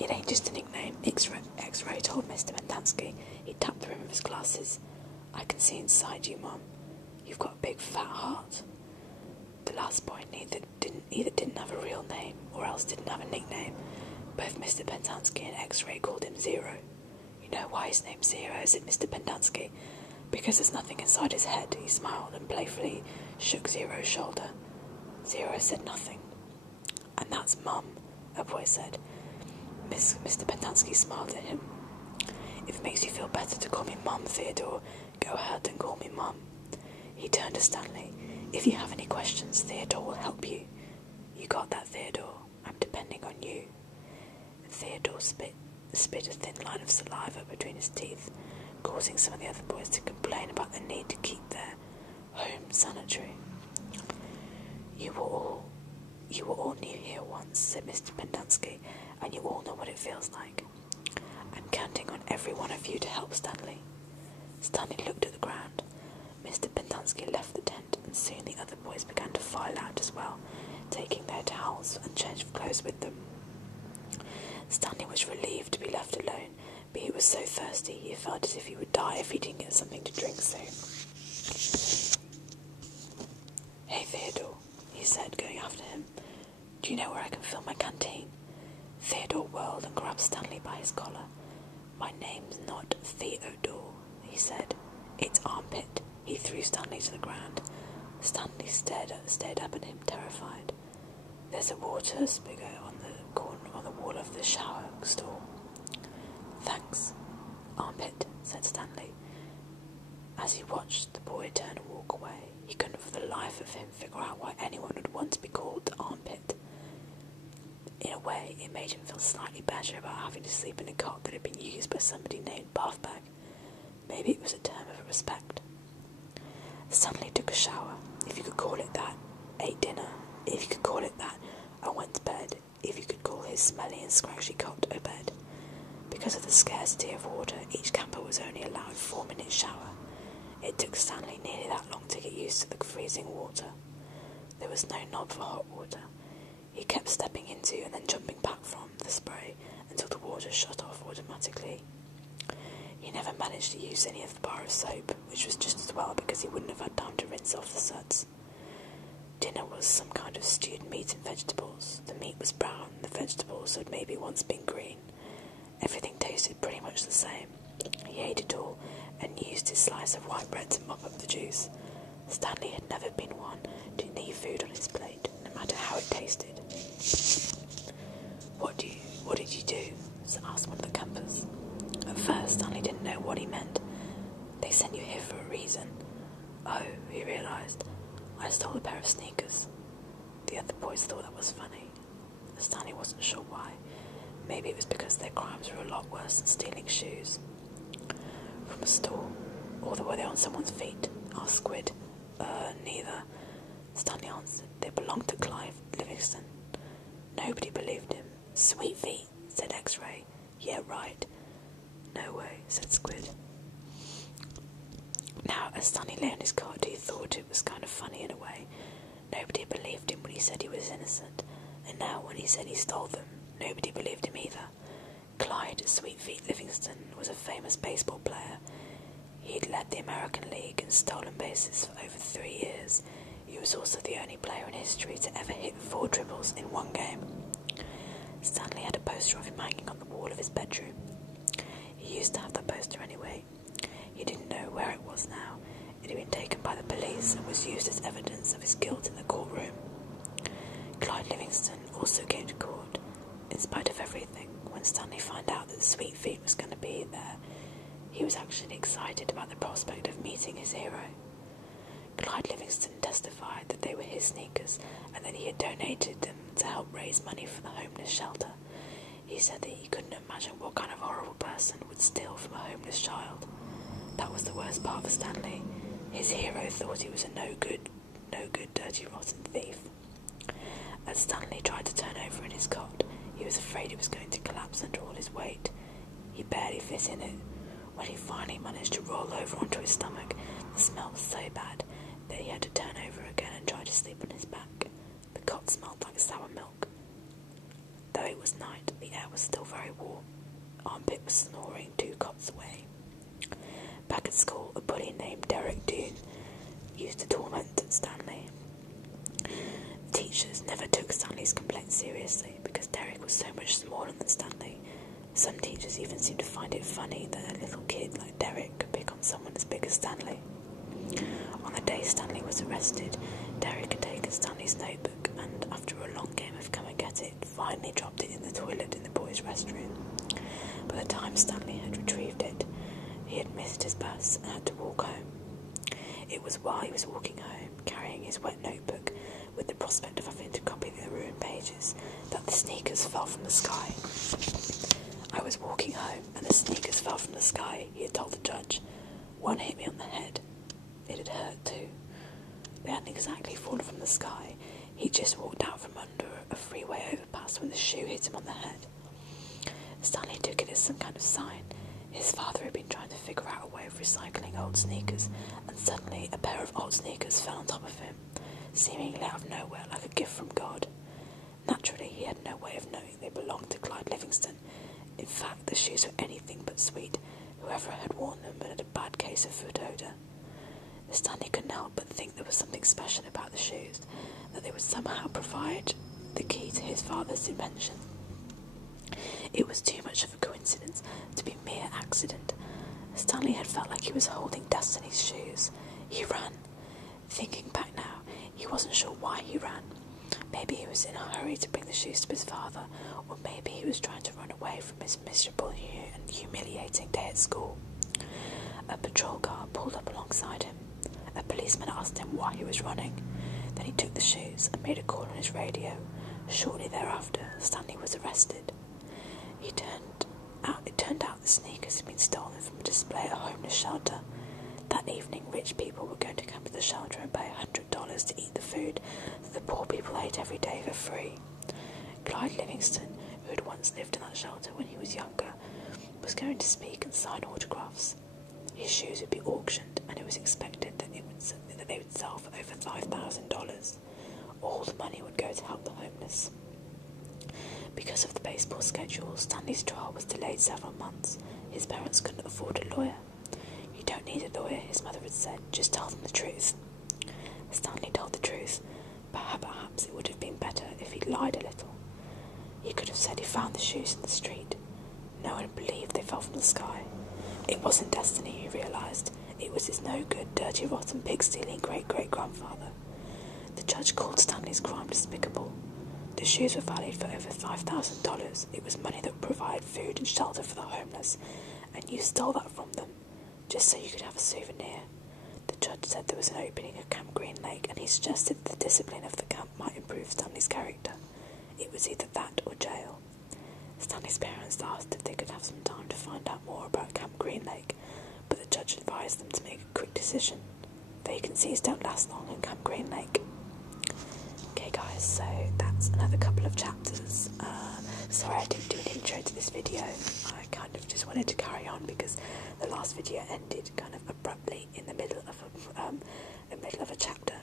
It ain't just a nickname, X-Ray told Mr. Pendanski. He tapped the rim of his glasses. I can see inside you, Mum. You've got a big fat heart. The last boy either didn't have a real name or else didn't have a nickname. Both Mr. Pendanski and X-Ray called him Zero. You know why his name's Zero, said Mr. Pendanski? Because there's nothing inside his head. He smiled and playfully shook Zero's shoulder. Zero said nothing. And that's Mum, a boy said. Mr. Pendanski smiled at him. If it makes you feel better to call me Mum, Theodore, go ahead and call me Mum. He turned to Stanley. If you have any questions, Theodore will help you. You got that, Theodore? I'm depending on you. Theodore spit a thin line of saliva between his teeth, causing some of the other boys to complain about the need to keep their home sanitary. You were all new here once, said Mr. Pendanski, and you all know what it feels like. I'm counting on every one of you to help Stanley. Stanley looked at the ground. Mr. Pendanski left the tent, and soon the other boys began to file out as well, taking their towels and change of clothes with them. Stanley was relieved to be left alone, but he was so thirsty he felt as if he would die if he didn't get something to drink soon. Hey, Theodore, he said, going after him. Do you know where I can fill my canteen? Theodore whirled and grabbed Stanley by his collar. My name's not Theodore, he said. It's Armpit. He threw Stanley to the ground. Stanley stared up at him, terrified. There's a water spigot on the wall of the shower stall. Thanks, Armpit, said Stanley. As he watched the boy turn and walk away, he couldn't for the life of him figure out why anyone would want to be called Armpit. In a way, it made him feel slightly better about having to sleep in a cot that had been used by somebody named Bathbag. Maybe it was a term of respect. Stanley took a shower, if you could call it that, ate dinner, if you could call it that, and went to bed, if you could call his smelly and scratchy cot a bed. Because of the scarcity of water, each camper was only allowed a 4-minute shower. It took Stanley nearly that long to get used to the freezing water. There was no knob for hot water. He kept stepping into and then jumping back from the spray until the water shut off automatically. He never managed to use any of the bar of soap, which was just as well because he wouldn't have had time to rinse off the suds. Dinner was some kind of stewed meat and vegetables. The meat was brown, the vegetables had maybe once been green. Everything tasted pretty much the same. He ate it all and used his slice of white bread to mop up the juice. Stanley had never been one to leave food on his plate, no matter how it tasted. What did you do? asked one of the campers. At first, Stanley didn't know what he meant. They sent you here for a reason. Oh, he realised. I stole a pair of sneakers. The other boys thought that was funny. Stanley wasn't sure why. Maybe it was because their crimes were a lot worse than stealing shoes. From a store? Or were they on someone's feet? Asked Squid. Neither. Stanley answered. They belonged to Clive Livingston. Nobody believed him. Sweet feet, said X-Ray. Yeah, right. No way, said Squid. Now, as Stanley lay on his cot, he thought it was kind of funny in a way. Nobody believed him when he said he was innocent, and now when he said he stole them, nobody believed him either. Clyde Sweetfeet Livingston was a famous baseball player. He had led the American League in stolen bases for over 3 years. He was also the only player in history to ever hit 4 triples in one game. Stanley had a poster of him hanging on the wall of his bedroom. He used to have that poster anyway. He didn't know where it was now. It had been taken by the police and was used as evidence of his guilt in the courtroom. Clyde Livingston also came to court. In spite of everything, when Stanley found out that Sweetfeet was going to be there, he was actually excited about the prospect of meeting his hero. Clyde Livingston testified that they were his sneakers and that he had donated them to help raise money for the homeless shelter. He said that he couldn't imagine what kind of horrible person would steal from a homeless child. That was the worst part for Stanley. His hero thought he was a no good, dirty, rotten thief. As Stanley tried to turn over in his cot, he was afraid it was going to collapse under all his weight. He barely fit in it. When he finally managed to roll over onto his stomach, the smell was so bad that he had to turn over again and try to sleep on his back. The cot smelled like sour milk. Though Although it was night, the air was still very warm. Armpit was snoring 2 cots away. Back at school, a bully named Derek Doone used to torment Stanley. Teachers never took Stanley's complaints seriously because Derek was so much smaller than Stanley. Some teachers even seemed to find it funny that a little kid like Derek could pick on someone as big as Stanley. On the day Stanley was arrested, Derek had taken Stanley's notebook and, after a long game of come and get it, finally dropped it in the toilet in the boys' restroom. By the time Stanley had retrieved it, he had missed his bus and had to walk home. It was while he was walking home, carrying his wet notebook, with the prospect of having to copy the ruined pages, that the sneakers fell from the sky. I was walking home, and the sneakers fell from the sky, he had told the judge. One hit me on the head. It had hurt too. They hadn't exactly fallen from the sky. He just walked out from under a freeway overpass when the shoe hit him on the head. Stanley took it as some kind of sign. His father had been trying to figure out a way of recycling old sneakers, and suddenly a pair of old sneakers fell on top of him, seemingly out of nowhere like a gift from God. Naturally, he had no way of knowing they belonged to Clyde Livingston. In fact, the shoes were anything but sweet. Whoever had worn them had a bad case of foot odour. Stanley couldn't help but think there was something special about the shoes, that they would somehow provide the key to his father's invention. It was too much of a coincidence to be mere accident. Stanley had felt like he was holding Destiny's shoes. He ran. Thinking back now, he wasn't sure why he ran. Maybe he was in a hurry to bring the shoes to his father, or maybe he was trying to run away from his miserable and humiliating day at school. A patrol car pulled up alongside him. A policeman asked him why he was running. Then he took the shoes and made a call on his radio. Shortly thereafter, Stanley was arrested. It turned out the sneakers had been stolen from a display at a homeless shelter. That evening, rich people were going to come to the shelter and pay $100 to eat the food that the poor people ate every day for free. Clyde Livingston, who had once lived in that shelter when he was younger, was going to speak and sign autographs. His shoes would be auctioned, and it was expected that they would sell for over $5,000. All the money would go to help the homeless. Because of the baseball schedule, Stanley's trial was delayed several months. His parents couldn't afford a lawyer. "You don't need a lawyer," his mother had said. "Just tell them the truth." Stanley told the truth, but perhaps it would have been better if he'd lied a little. He could have said he found the shoes in the street. No one believed they fell from the sky. It wasn't destiny, he realised. It was his no-good, dirty, rotten, pig-stealing great-great-grandfather. The judge called Stanley's crime despicable. The shoes were valued for over $5,000. It was money that would provide food and shelter for the homeless, and you stole that from them, just so you could have a souvenir. The judge said there was an opening at Camp Green Lake, and he suggested the discipline of the camp might improve Stanley's character. It was either that or jail. Stanley's parents asked if they could have some time to find out more about Camp Green Lake, but the judge advised them to make a quick decision. Vacancies don't last long at Camp Green Lake. Okay guys, so that's another couple of chapters. Sorry I didn't do an intro to this video. I kind of just wanted to carry on because the last video ended kind of abruptly in the middle of a chapter.